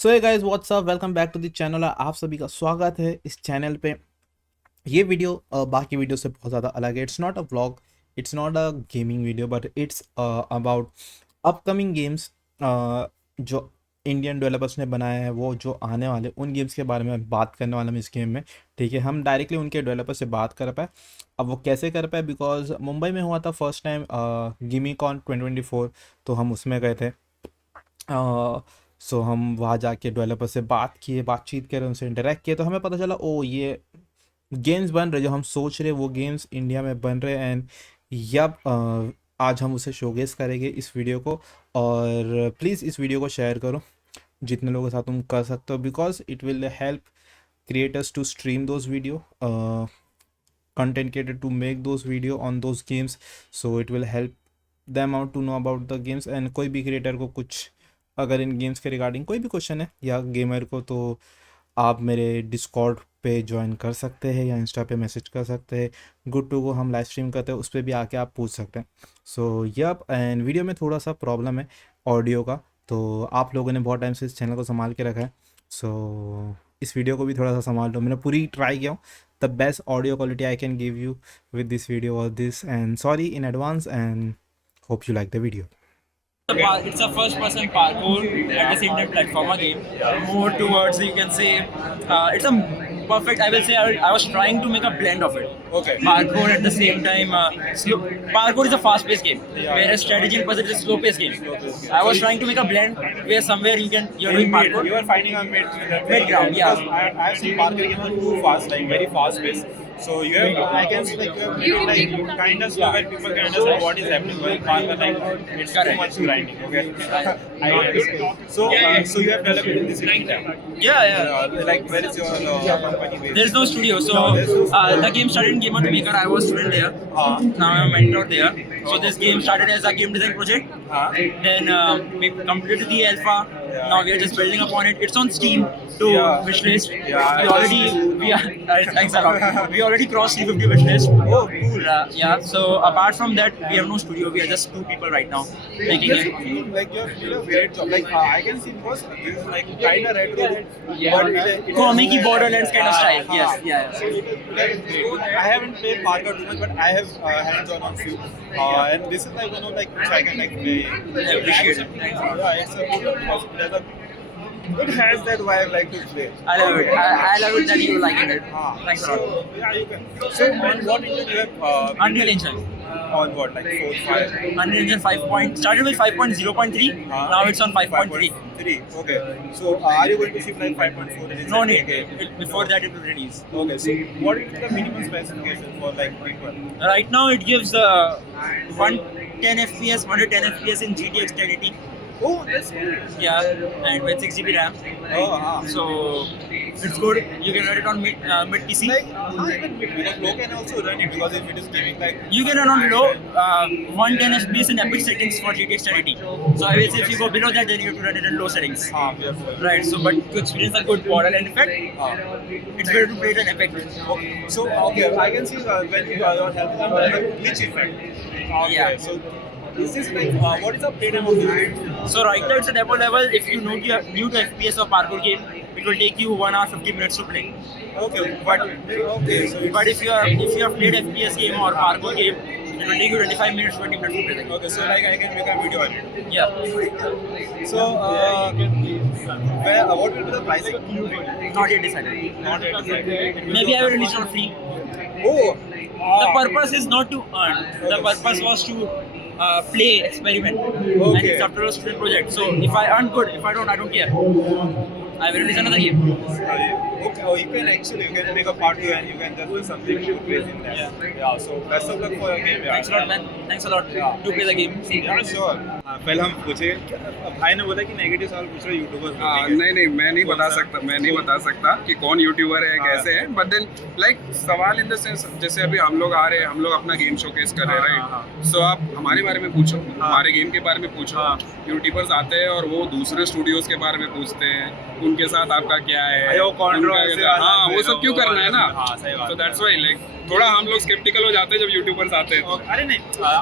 So hey guys what's up, welcome back to the channel. आप सभी का स्वागत है इस चैनल पे। ये वीडियो बाकी वीडियो से बहुत ज़्यादा अलग है। It's not a vlog, it's not a gaming video, but it's about upcoming games जो इंडियन डेवलपर्स ने बनाया है, वो जो आने वाले उन गेम्स के बारे में बात करने वाला हूँ इस गेम में। ठीक है, हम डायरेक्टली उनके डेवलपर से बात कर पाए। अब वो कैसे कर पाए, बिकॉज मुंबई में हुआ था फर्स्ट टाइम गिमीकॉन 2024, तो हम उसमें गए थे। सो हम वहाँ जाके डेवलपर से बातचीत करें, उनसे इंटरेक्ट किए, तो हमें पता चला ओ ये गेम्स बन रहे जो हम सोच रहे वो गेम्स इंडिया में बन रहे। एंड यब आज हम उसे शोकेस करेंगे इस वीडियो को। और प्लीज़ इस वीडियो को शेयर करो जितने लोगों के साथ तुम कर सकते हो, because it will help creators to stream those video, content creator to make those video on those games, so it will help them out to know about the games। and कोई भी क्रिएटर को कुछ अगर इन games के regarding कोई भी question है या गेमर को, तो आप मेरे डिस्कॉर्ड पे ज्वाइन कर सकते हैं या इंस्टा पे मैसेज कर सकते हैं। गुड टू गो हम लाइव स्ट्रीम करते हैं, उस पर भी आके आप पूछ सकते हैं। सो यप, एंड वीडियो में थोड़ा सा प्रॉब्लम है ऑडियो का, तो आप लोगों ने बहुत टाइम से इस चैनल को संभाल के रखा है, सो इस वीडियो को भी थोड़ा सा संभाल लो। मैंने पूरी ट्राई किया हूँ, the best audio quality I can give you with this video और this, and sorry in advance and hope you like the video. It's a first-person parkour at the same time platformer game. More towards, you can say, it's a perfect. I will say I was trying to make a blend of it. Okay. Parkour at the same time. Parkour is a fast-paced game, whereas strategy and puzzle is a slow-paced game. I was trying to make a blend where somewhere you're doing parkour. You are finding a mid Mid-ground, yeah. Because I have seen parkour games are too fast, like very fast paced. So you have, I can see like you have like kind of slow where people can understand what is happening. While parkour like it's too much grinding. Okay. I understand. So so you have developed in this in time. Yeah. Like where is your company based? There's no studio, so the game started in Game of the Maker. I was student there. Now I'm a mentor there. So this game started as a game design project. Then we completed the alpha. Now we are just building upon it. It's on Steam to wishlist. Thanks a lot. We already crossed 350 wishlist. Oh, cool. Yeah. So apart from that, we have no studio. We are just two people right now making Yes, it. like you have did a great job. Like I can see because this is like kind of retro. But it Comic has- Borderlands kind of style. Yes. Yeah. So that is great. I haven't played Parkour too much, but I have hands-on on few. And this is like one of like which I can like play. Appreciate it. Yeah, it's a good because it has that vibe like to play. I love it. I love it that you liking it. Thanks a lot. So yeah, you can. So on what engine you have? Unreal Engine. On what like 4, 5? Unreal Engine 5 point started with 5.0.3. Now it's on 5.3. 3. Okay. So are you going to ship like 5.4? release No at need. AK? Before that it will release. Okay. So what is the minimum specification for like people? Right now it gives 110 FPS, 110 FPS in GTX 1080. Oh, that's cool. Yeah, and with 6 GB RAM. Oh, So it's good. You can run it on mid PC. like even because low can also run it because if it is giving like You can run on low 110 FPS in epic settings for GTX 1080. So I will say if you go below that, then you have to run it in low settings. we have to. Right. So but to experience a good Borderland effect, it's better to play it in epic. Okay. So okay, I can see when you are helping them the glitch effect. Okay. Yeah. So this is like what is the playtime of this game? So right now it's a demo level. If you know you are new to FPS or parkour game, it will take you 1 hour 50 minutes to play. Okay, but okay, so it's, But if you have played FPS game or parkour game, it will take you 25 minutes 20 minutes to play the game. okay, so like I can make a video on it. Yeah, So where what will be the pricing? not yet decided. Not yet decided. Maybe I will release it on free. Oh, The purpose is not to earn. The purpose was to play, experiment, and Okay. it's after a student project. So if I earn good, if I don't care. I will release another game. okay. Oh, you can make a part 2 and you can just do something crazy in that. Yeah. So best of luck for your game. Yeah. Thanks a lot, man. Thanks a lot Yeah. to play the game. See. Yeah, sure. पहले हम पूछे भाई ने बोला कि negative सवाल पूछ रहे यूट्यूबर्स नहीं मैं नहीं बता सकता कि कौन यूट्यूबर है कैसे है, बट देन लाइक सवाल इन द सेंस जैसे अभी हम लोग आ रहे हैं, हम लोग अपना गेम शोकेस कर रहे हैं, राइट? सो आप हमारे बारे में पूछो, हमारे गेम के बारे में पूछो। यूट्यूबर्स आते हैं और वो दूसरे स्टूडियोज के बारे में पूछते हैं, उनके साथ आपका क्या है, वो controversy उनका- वाला हाँ वो सब क्यों करना है ना? हाँ, सही बात तो दैट्स व्हाई लाइक थोड़ा हम लोग स्केप्टिकल हो जाते हैं जब यूट्यूबर्स आते हैं। अरे नहीं,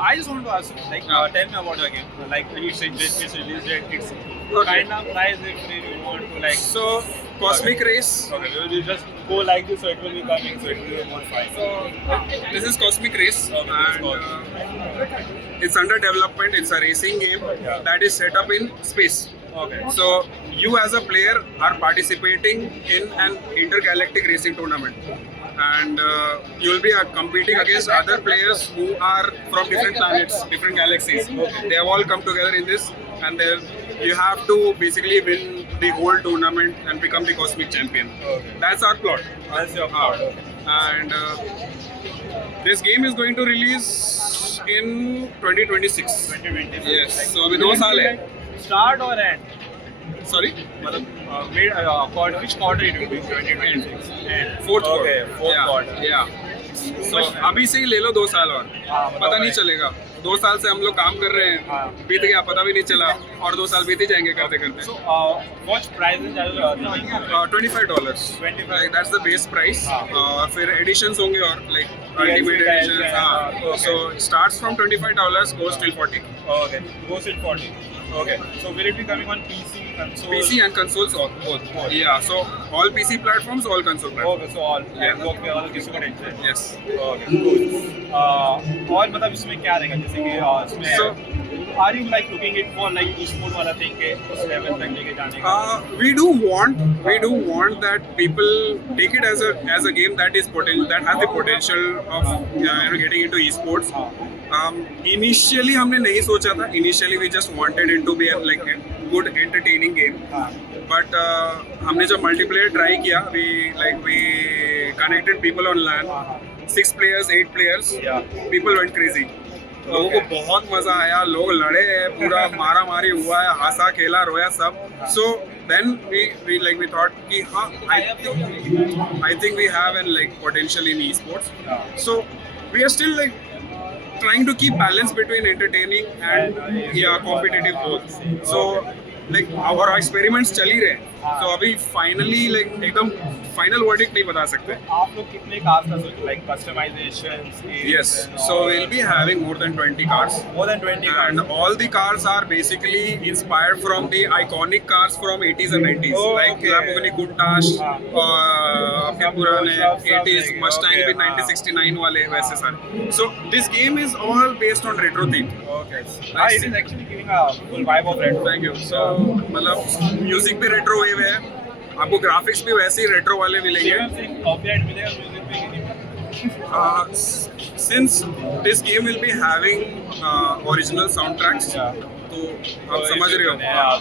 I just want to ask you, like, tell me about your game. Like, it's released date, it's kind of price if you want to like. So Cosmic Race. Okay, we will just go like this, so it will be coming, so it will be more fine. So this is Cosmic Race, Okay, this is and it's under development. It's a racing game Yeah. that is set up in space. Okay. So you as a player are participating in an intergalactic racing tournament, and you will be competing against other players who are from different planets, different galaxies. They have all come together in this, and then you have to basically win the whole tournament and become the cosmic champion. Okay. That's our plot. That's your part. And this game is going to release in 2026. 2020. Yes. So अभी 2 साल है. Start or end? Sorry. मतलब quarter, which quarter it will be? 2026. End. Fourth Okay, quarter. fourth Yeah. quarter. Yeah. So अभी से ही ले लो 2 साल और हाँ, मतलब पता नहीं है। चलेगा. 2 साल से हम लोग काम कर रहे हैं, हाँ। बीत गया पता भी नहीं चला, और 2 साल बीत ही जाएंगे करते करते. So, what prices are you $25. $25. Like that's the base price. हाँ. फिर editions होंगे और like ultimate DLC, editions. हाँ. okay. So it starts from $25, goes till $40. Okay, goes in 40. Okay, so will it be coming on PC, console? PC and consoles both. Yeah. So all PC platforms, all console platforms. Okay, so all Yeah. Xbox पे वाला किसी को tension नहीं. Yes. Okay, cool. और मतलब इसमें क्या रहेगा, जैसे कि इसमें So- are you like looking it for like e-sport वाला thing के उस level तक लेके जाने का? We do want that people take it as a game that has the potential of getting into esports. Initially हमने नहीं सोचा था. Initially we just wanted it to be a good entertaining game. हाँ. But हमने जब multiplayer try किया, we connected people on LAN. 6 players, 8 players. Yeah. People went crazy. लोगों को बहुत मजा आया, लोग लड़े हैं, पूरा मारा मारी हुआ है, हंसा खेला रोया सब. So then we thought कि हाँ, I think we have an potential in esports. Yeah. So we are still trying to keep balance between entertaining and competitive both. So our experiments चल ही रहे हैं. So अभी finally एकदम final verdict नहीं बता सकते. आप लोग कितने cars का सोचे, like customizations? Yes. So we'll be having more than 20 cars. more than 20 cars. And all the cars are basically inspired from the iconic cars from 80s and 90s. Like Okay. Lamborghini Countach, अपने पुराने सब 80s रहेंगे. Mustang Okay, भी 1969 वाले वैसे सारे. So this game is all based on retro theme. Okay. It is actually giving a full vibe of retro. Thank you. So मतलब music भी रेट्रो वेव है, आपको ग्राफिक्स भी वैसे ही रेट्रो वाले मिलेंगे. Copyright मिलेगा म्यूजिक पे कि नहीं? Since this game will be having original soundtracks, Yeah. तो आप समझ रहे हो.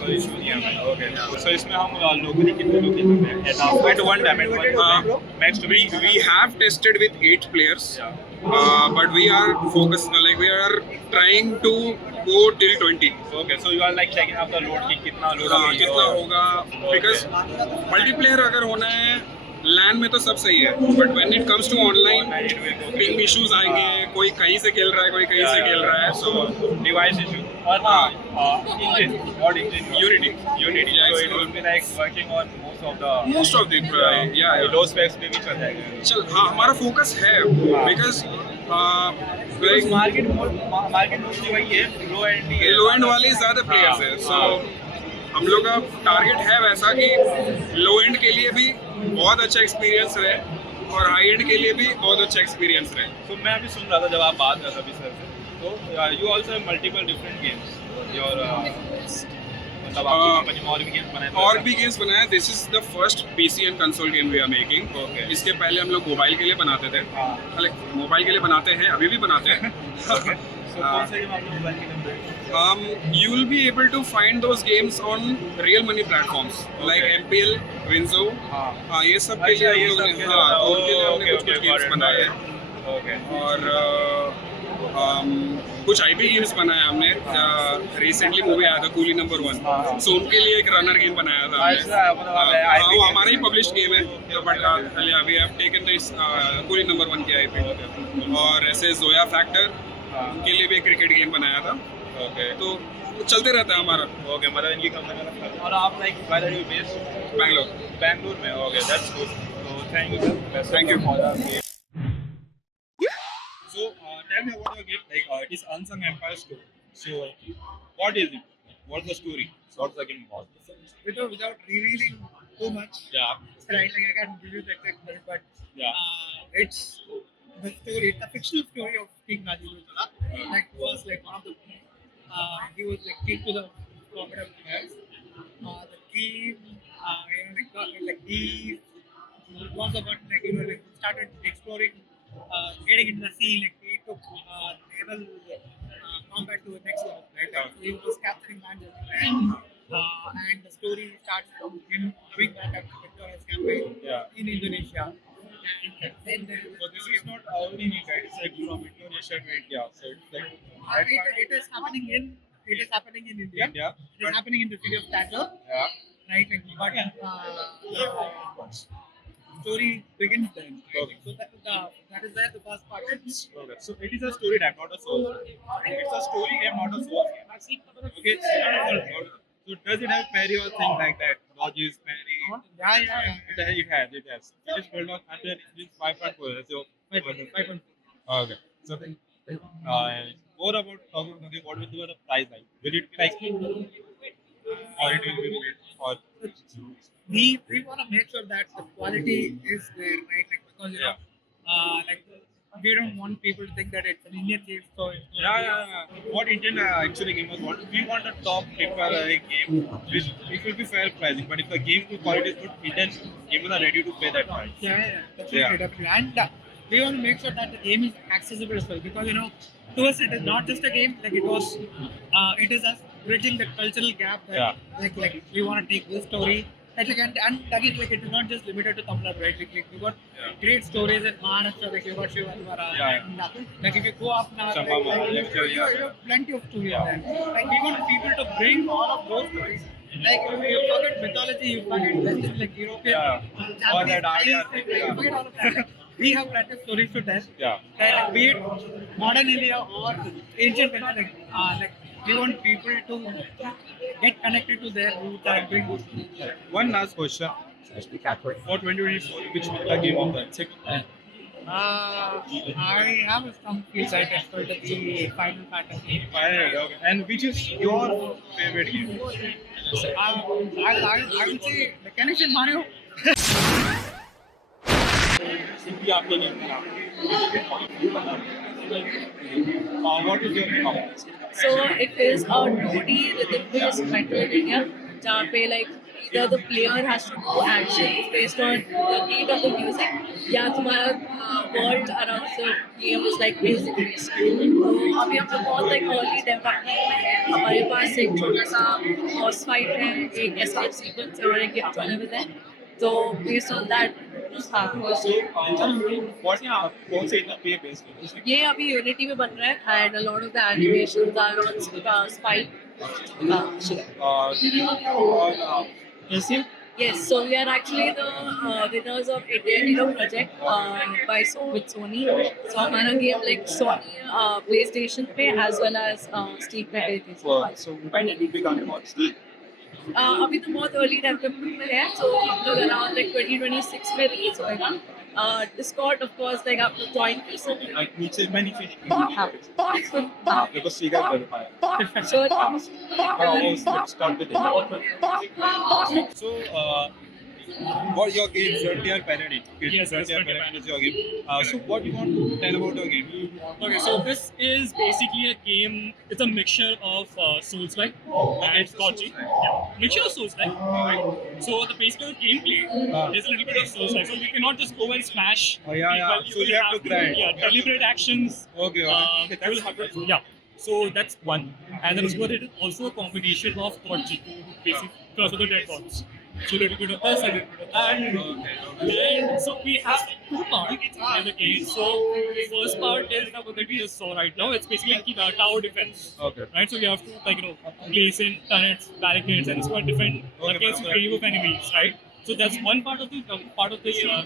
तो इशू नहीं है. Okay. So इसमें हम लोकली कितने लोग खेल सकते हैं? At one time, max to We have tested with 8 players, Yeah. but we are we are trying to go till 20. Okay, so you are like checking out the load कि कितना load हाँ, होगी कितना और- होगा, because multiplayer अगर होना है LAN में तो सब सही है, but when it comes to online, Online it will go ping issues आएंगे, कोई कहीं से खेल रहा है, कोई कहीं से खेल रहा है, so device issue और engine, what engine? Unity. Unity. Yeah, So it's it will be like working on most of the yeah. low specs पे भी चल जाएगा. चल हाँ, हमारा फोकस है, because Because market mostly वही है, low end ही है. लो एंड वाले ज़्यादा प्लेयर्स हैं, so हम लोग का टारगेट है वैसा कि लो एंड के लिए भी बहुत अच्छा एक्सपीरियंस रहे और हाई एंड के लिए भी बहुत अच्छा एक्सपीरियंस रहे. तो मैं अभी सुन रहा था जब आप बात कर रहे थे सर से, तो you also have multiple different games your मतलब आपकी कंपनी में और भी गेम्स बनाए थे? और भी गेम्स बनाए. This is the first PC and console game we are making. Okay. इसके पहले हम लोग मोबाइल के लिए बनाते थे, हाँ. मोबाइल के लिए बनाते हैं, अभी भी बनाते हैं. So कौन से गेम आप लोग बन के बनाए? You will be able to find those games on real money platforms like Okay. MPL, Winzo. हाँ. ये सब के लिए अच्छा, ये हम लोग सब ने के लिए हाँ, तो उनके लिए okay, हमने कुछ okay, गेम्स got it, बनाए हैं. Okay. और कुछ आईपी गेम्स बनाया हमने. रिसेंटली मूवी आया था कूली नंबर 1, हाँ. सो उनके लिए एक रनर गेम बनाया था अच्छा, मतलब हमने. IP वो game. हमारा ही पब्लिश गेम है, but we have taken this Coolie number 1 की आईपी. और ऐसे जोया फैक्टर, हाँ. उनके लिए भी एक क्रिकेट गेम बनाया था. Okay. तो चलते रहता है हमारा. Okay, मतलब इनकी कंपनी का. और आप like where are you based? Bangalore. Bangalore में. Okay, that's good. So thank you sir. Thank you. for the game. So tell me about your game. Like it is Unsung Empires 2. So what is it? what's the story? So what's the game about? Without revealing too much, Yeah. right? Like I can't give you the exact word, but Yeah. it's the story. It's a fictional story of King Rajendra. Like was like one of the he was like king to the crocodile bears. The king, like he was about like like started exploring, getting into the sea. Like he took naval combat to the next level. Right? Like, he was capturing land and the story starts from him coming back after Victoria's campaign in Indonesia. And then there is So this is not only in India, it's like from Indonesia to India. So it's like it is happening in India. India. It is happening in the city of Tanjore. Yeah. Right? Like, but story begins then. Okay. So that is where the first part is. Okay. So it is a story time, not a soul. It's a story game, not a soul game. Okay. So does it have parry or thing like that? Dodges, parry. Yeah. It has. It is built on 100. It is 5.4. So 5.4. okay. So more about talking about the what will be the price like? Will it be like or it will be or We want to make sure that the quality is there, right? Like, because you know, like we don't want people to think that it's an Indian game, so it's yeah. What Indian actually gamers want? We want a top paper game which it will be fair pricing, but if the game quality is good, Indian gamers are ready to pay that price. definitely. And we want to make sure that the game is accessible as well, because you know, to us it is not just a game. Like it is us bridging the cultural gap. That, like we want to take this story. And again, like it is not just limited to Tamil Nadu, right? Like, we got great stories in Maharashtra, like you got Shivanvara. And, like if you go up now, you have plenty of stories there. Like we want people to bring all of those stories. Like you forget mythology, you forget Western, like European, All that idea. you forget all of that. Like, we have plenty of stories to tell. Yeah. Like, be it modern India or ancient India, like we want people to get connected to their roots and bring those stories. One last question. For 2024, which will the game of the I have a strong feel that it's going to be Final Fantasy. Okay. And which is your favorite game? I would say the connection Mario. What is your comment? So it is a 2D rhythm-based Metroidvania जहाँ पे like either the player has to do actions based on the beat of the music या तुम्हारा world around the game is like music based. तो अभी हम लोग बहुत like early development में है. हमारे पास एक छोटा सा boss fight है, एक escape sequence और एक game level है. So based on that, हाँ. कौन से पे बेस्ड है? ये अभी Unity में बन रहा है and a lot of the animations are on Spike. Yes, so we are actually the winners of Indian Hero Project with Sony. So हमारा game like Sony PlayStation पे as well as Steam पे So when did you become a अभी तो बहुत early development में है, so हम लोग अराउंड लाइक 2026 में रिलीज होएगा. Discord of course like आप लोग ज्वाइन कर सकते हैं. नीचे मैंने Because see guys verify. So Start with it. So what your game Frontier Paradise? Yes, Frontier Frontier Paradise is your game. So what do you want to tell about your game? Okay, so this is basically a game. It's a mixture of Souls-like and Kochi. Yeah, mixture of Souls-like. Right? So the basically the gameplay is a little bit of Souls-like. So you cannot just go and smash. Yeah. people. So you have to grind. Yeah, deliberate actions. Okay. You will have to, yeah. So that's one. And then it is also a combination of Kochi, basically, because of the dead gods. So a little bit of this, a little bit of that. And so we have two parts in the game. So the first part is what we just saw right now. It's basically tower defense. Okay. Right, so you have to place in turrets, barricades, and sort of defend against a wave of enemies, right? So that's one part of this game.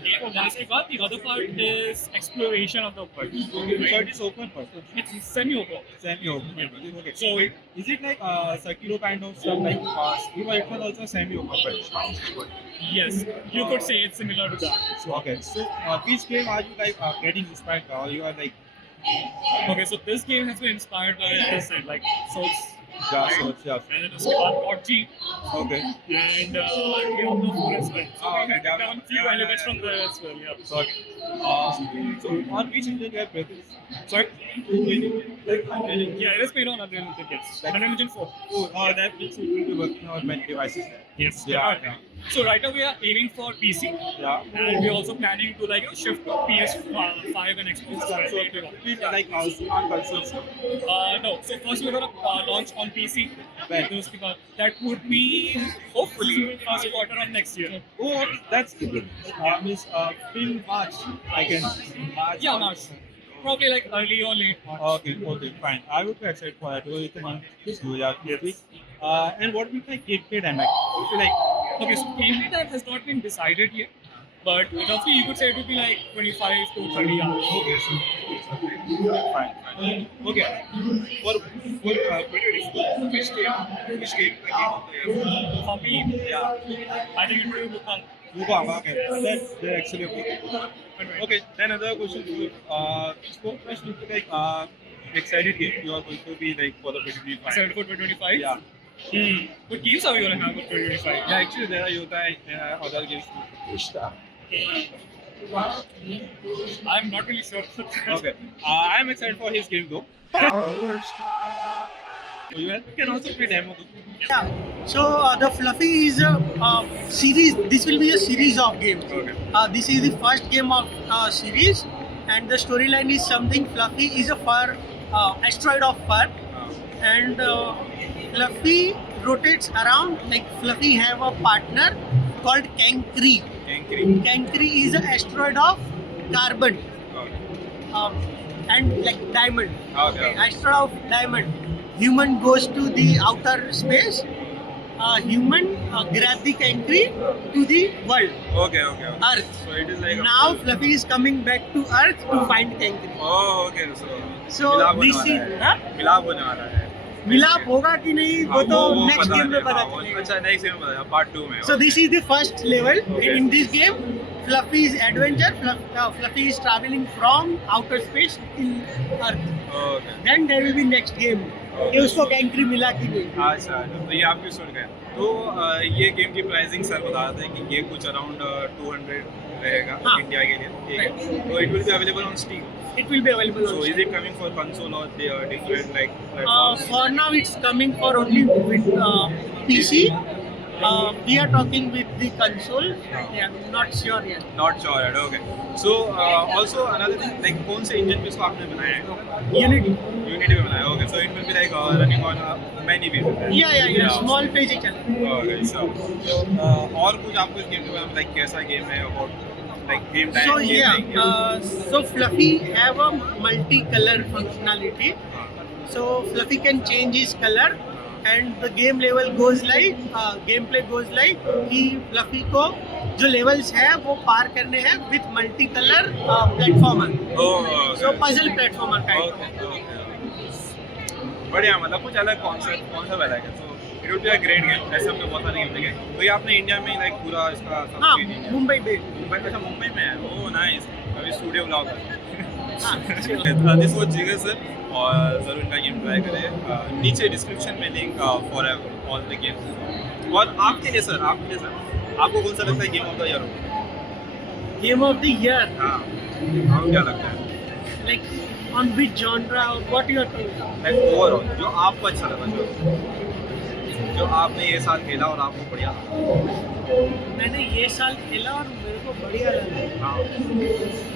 Then the other part is exploration of the world. So it is open world. It's semi-open. Semi-open. Okay. So Is it like Sekiro kind of stuff like Sekiro? It was also semi-open world. yes, you could say it's similar to that. Okay. So which game are you like getting inspired by? Or you are like Okay, so this game has been inspired by, as I said, like Souls, Yeah, so yeah. And then उसके बाद PUBG Okay. and Diablo 4 as well. So Oh, we okay, have Diablo. done few elements from there as well. Yeah. Sorry. So on which engine you have played this? Sorry. Like, Yeah, it is played on Unreal Engine. Yes. Unreal Engine 4. that means it will be working on many devices. Yes. Yeah. definitely. So right now we are aiming for PC, Yeah. and we're also planning to shift to PS5 and Xbox. So later on. we like on consoles. No. So first we're gonna launch on PC. Right. That would be hopefully first quarter of next year. Oh, that's good. Means in March, I can. March. Yeah, March. Probably like early or late March. Okay, fine. I would be excited for that. You can do that. Yes. And what will be like gameplay dynamic? If you like, Okay, so gameplay time has not been decided yet, but roughly you could say it would be like 25 to 30 hours. fine. Okay. For 2024, which game of the year? For me, yeah, I think it will become. Wukong, okay. That's actually okay. Okay, then another question to you. Which will be like excited game you are going to be like for the 2025? Excited for 2025? Yeah. What games are we going to have for 2025? Yeah, actually there are other games to push that. I'm not really sure. Okay. I'm excited for his game though. You can also play demo. Yeah. So the Fluffy is a series. This will be a series of games. Okay. This is the first game of series, and the storyline is something. Fluffy is a fur asteroid of fur, and Fluffy rotates around. Like Fluffy have a partner called Cancri. Cancri is an asteroid of carbon and like diamond. Okay. Asteroid of diamond. Human goes to the outer space. Human grab the Cancri to the world, Okay. Earth. So it is like Now Fluffy is coming back to Earth to find Cancri. Oh, okay. So this is मिलाप होने वाला है. मिलाप होगा कि नहीं वो तो वो नेक्स्ट पता गेम में नहीं. पता हाँ, वो- चलेगा. अच्छा नेक्स्ट गेम में बताया पार्ट 2 में. So this is the first level. Okay. In this game, Fluffy's adventure. Fluffy is traveling from outer space till Earth. Okay. Then there will be next game. कि उसको कैंक्री मिला कि नहीं. अच्छा तो ये आपकी सुन गए. तो ये गेम की प्राइसिंग सर बता रहे थे कि ये कुछ अराउंड 200 रहेगा हाँ. इंडिया के लिए. ठीक है. तो it will be available on steam. It will be available So on is it coming for console or the different like platforms? For now, it's coming for only with PC. We are talking with the console. Yeah, I'm not sure yet. Not sure yet. Okay. So also another thing like कौन से engine पे इसको आपने बनाया है? Unity. Unity पे बनाया. Okay. So it will be like running on many pieces. Yeah. Small page ही चलेगा. Okay. So और कुछ आपको इस गेम के बारे में like कैसा गेम है about like game time? So game yeah, so Fluffy have a multi-color functionality. So Fluffy can change his color, and the game level goes like gameplay goes like कि Fluffy को जो levels है वो पार करने हैं with multi-color platformer. Oh, okay. So puzzle platformer kind. Okay. बढ़िया मतलब कुछ अलग कॉन्सेप्ट अलग है. So it would be a great game. ऐसे हमने बहुत सारे गेम देखे. तो ये आपने इंडिया में like पूरा इसका सब हाँ, चीज़ है. मुंबई में. मुंबई में है. Oh nice. अभी स्टूडियो ब्लॉग है. हाँ, दिस वाज जिगर सर और ज़रूर इनका गेम ट्राई करें. नीचे डिस्क्रिप्शन में link for all the games. और आपके लिए सर आपको कौन सा लगता है गेम ऑफ द ईयर होगा? Game of the year. हाँ आपको क्या लगता है? Like on which genre? What you are thinking? Like overall जो आपको अच्छा लगा जो आपने ये साल खेला और आपको बढ़िया लगा. मैंने ये साल खेला और मेरे को बढ़िया लगा. हाँ.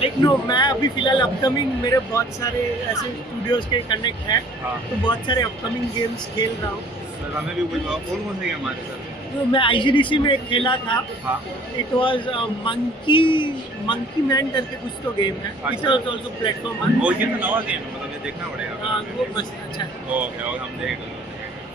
लाइक नो मैं अभी फिलहाल अपकमिंग मेरे बहुत सारे ऐसे स्टूडियोज के कनेक्ट है. हाँ. तो बहुत सारे अपकमिंग गेम्स खेल रहा हूँ. सर हमें भी कुछ कौन से गेम हमारे सर? तो मैं IGDC में एक खेला था. हाँ. इट वाज मंकी मैन करके कुछ तो गेम है. इट्स अच्छा. Also platform. और ये तो नवा गेम है मतलब ये देखना पड़ेगा. हाँ वो मस्त अच्छा है. ओके और हम देख